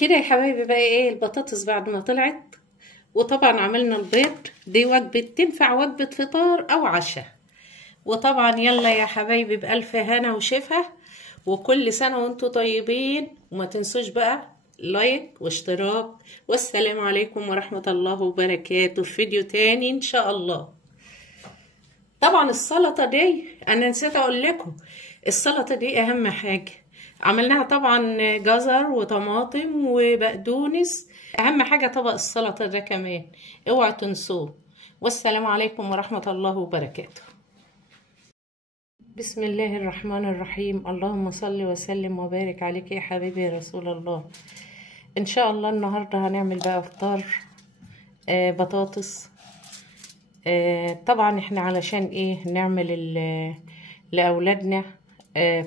كده يا حبايبي بقى ايه البطاطس بعد ما طلعت. وطبعا عملنا البيض، دي وجبة تنفع وجبة فطار او عشاء. وطبعا يلا يا حبايبي بألف هنا وشفا، وكل سنة وانتوا طيبين، وما تنسوش بقى لايك واشتراك. والسلام عليكم ورحمة الله وبركاته في فيديو تاني ان شاء الله. طبعا السلطة دي انا نسيت اقول لكم، السلطة دي اهم حاجة عملناها طبعا جزر وطماطم وبقدونس. اهم حاجة طبق السلطة ده كمان اوعوا تنسوه. والسلام عليكم ورحمة الله وبركاته. بسم الله الرحمن الرحيم. اللهم صل وسلم وبارك عليك يا حبيبي يا رسول الله. ان شاء الله النهاردة هنعمل بقى فطار بطاطس. طبعا احنا علشان ايه نعمل لأولادنا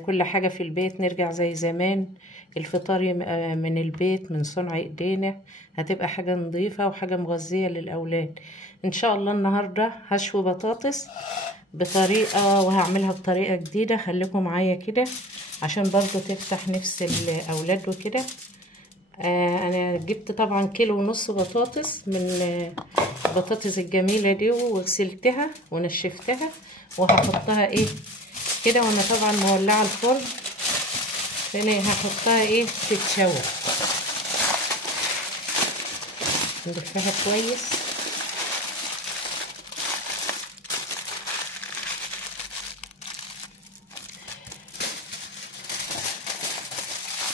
كل حاجة في البيت، نرجع زي زمان. الفطار من البيت من صنع ايدينا، هتبقى حاجة نظيفة وحاجة مغذية للأولاد. ان شاء الله النهاردة هشوي بطاطس بطريقة، وهعملها بطريقة جديدة. خليكم معايا كده عشان برضو تفتح نفس الأولاد وكده. انا جبت طبعا 1.5 كيلو بطاطس من البطاطس الجميلة دي، وغسلتها ونشفتها وهحطها ايه كده. وانا طبعا مولعة الفرن، فانا هحطها ايه تتشوح. ندفها كويس.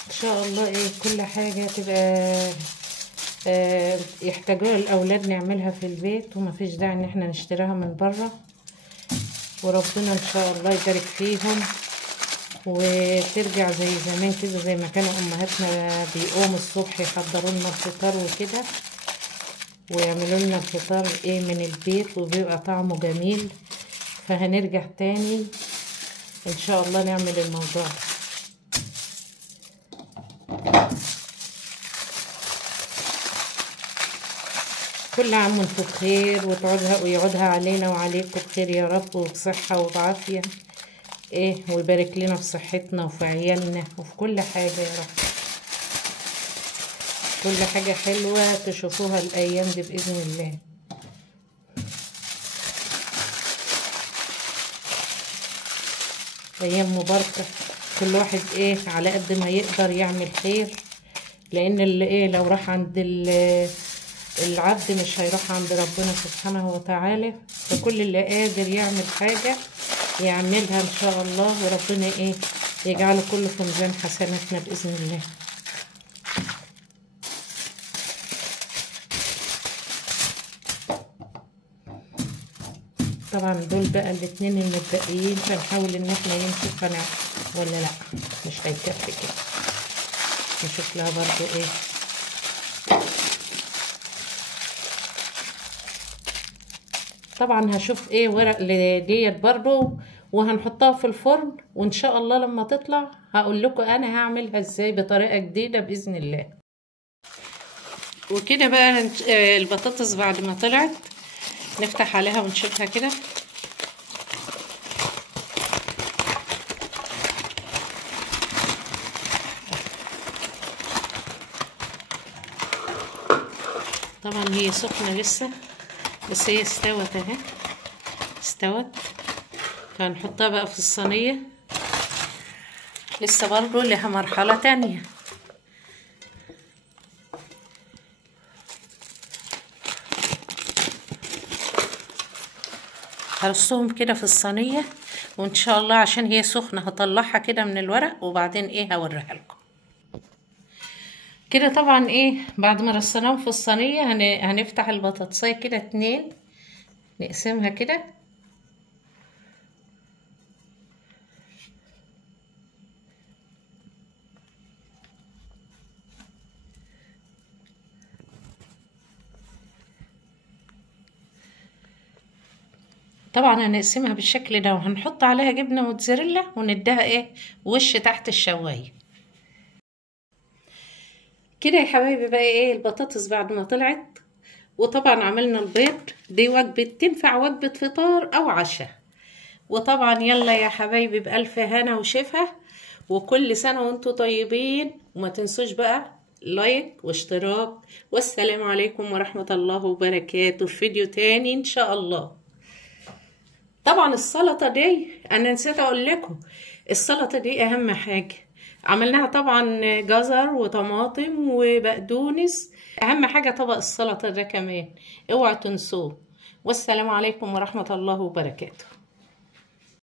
ان شاء الله ايه كل حاجة تبقى يحتاجوها الاولاد نعملها في البيت، ومفيش داعي ان احنا نشتريها من بره. وربنا ان شاء الله يبارك فيهم وترجع زي زمان كده، زي ما كانوا امهاتنا بيقوموا الصبح يحضروا لنا الفطار وكده، ويعملوا لنا الفطار ايه من البيت، وبيبقى طعمه جميل. فهنرجع تاني ان شاء الله نعمل الموضوع ده. كل عام وانتم بخير، ويعودها علينا وعليكم بخير يا رب، وبصحة وبعافية ايه، ويبارك لنا في صحتنا وفي عيالنا وفي كل حاجة يا رب. كل حاجة حلوة تشوفوها الأيام دي بإذن الله. أيام مباركة، كل واحد ايه على قد ما يقدر يعمل خير، لأن اللي ايه لو راح عند العبد مش هيروح عند ربنا سبحانه وتعالى. فكل اللي قادر يعمل حاجة يعملها ان شاء الله، وربنا ايه يجعله كله في ميزان حسناتنا بإذن الله. طبعا دول بقى الاتنين المتبقيين، فنحاول ان احنا نشوف ولا لا مش هيكفي كده. نشوف لها برضو ايه. طبعا هشوف ايه ورق ديت برضو، وهنحطها في الفرن، وان شاء الله لما تطلع هقول لكم انا هعملها ازاي بطريقة جديدة بإذن الله. وكده بقى البطاطس بعد ما طلعت نفتح عليها ونشوفها كده. طبعا هي سخنة لسه، بس هي استوت اهي، استوت. فهنحطها بقى في الصينية، لسه برضو لها مرحلة تانية. هرصهم كده في الصينية، وان شاء الله عشان هي سخنة هطلعها كده من الورق، وبعدين ايه هوريها لكم كده. طبعا ايه بعد ما رصيناهم في الصينية هنفتح البطاطسية كده 2، نقسمها كده. طبعا هنقسمها بالشكل ده، وهنحط عليها جبنة موتزاريلا، ونديها ايه وش تحت الشواية كده يا حبايبي. بقى ايه البطاطس بعد ما طلعت، وطبعا عملنا البيض، دي وجبة تنفع وجبة فطار او عشاء. وطبعا يلا يا حبايبي بألف هنا وشفا، وكل سنة وانتوا طيبين. وما تنسوش بقى لايك واشتراك، والسلام عليكم ورحمة الله وبركاته في فيديو تاني ان شاء الله. طبعا السلطة دي انا نسيت اقول لكم، السلطة دي اهم حاجة عملناها طبعا جزر وطماطم وبقدونس. اهم حاجة طبق السلطة ده كمان اوعوا تنسوه. والسلام عليكم ورحمة الله وبركاته.